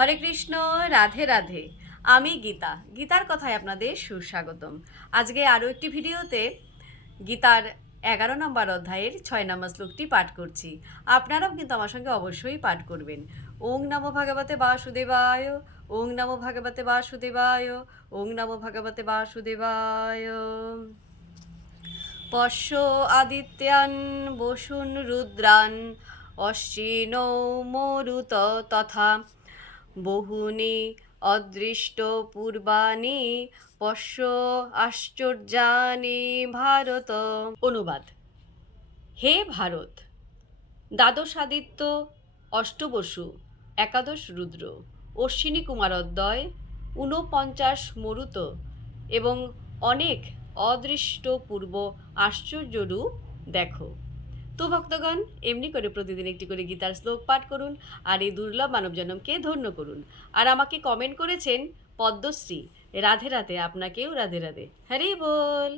হরে কৃষ্ণ, রাধে রাধে। আমি গীতা, গীতার কথায় আপনাদের সুস্বাগতম। আজকে আরও একটি ভিডিওতে গীতার 11 নম্বর অধ্যায়ের 6 নম্বর শ্লোকটি পাঠ করছি। আপনারাও কিন্তু আমার সঙ্গে অবশ্যই পাঠ করবেন। ওং নমো ভগবতে বাসুদেবায়, ওং নমো ভগবতে বাসুদেবায়, ওং নমো ভগবতে বাসুদেবায়। পশ্য আদিত্যান বসুন রুদ্রান অশ্বিনৌ মরুত তথা বহুনি অদৃষ্ট পূর্বাণি পশ্য আশ্চর্যানি ভারত। অনুবাদ: হে ভারত, দ্বাদশাদিত্য, অষ্টবসু, একাদশ রুদ্র, অশ্বিনী কুমারোদ্বয়, 49 মরুত এবং অনেক অদৃষ্ট পূর্ব আশ্চর্যরূপ দেখো। তো ভক্তগণ, এমনি করে প্রতিদিন একটি করে গীতার শ্লোক পাঠ করুন আর এই দুর্লভ মানবজন্মকে ধন্য করুন। আর আমাকে কমেন্ট করেছেন পদ্মশ্রী, রাধে রাধে। আপনাকেও রাধে রাধে। হরি বল।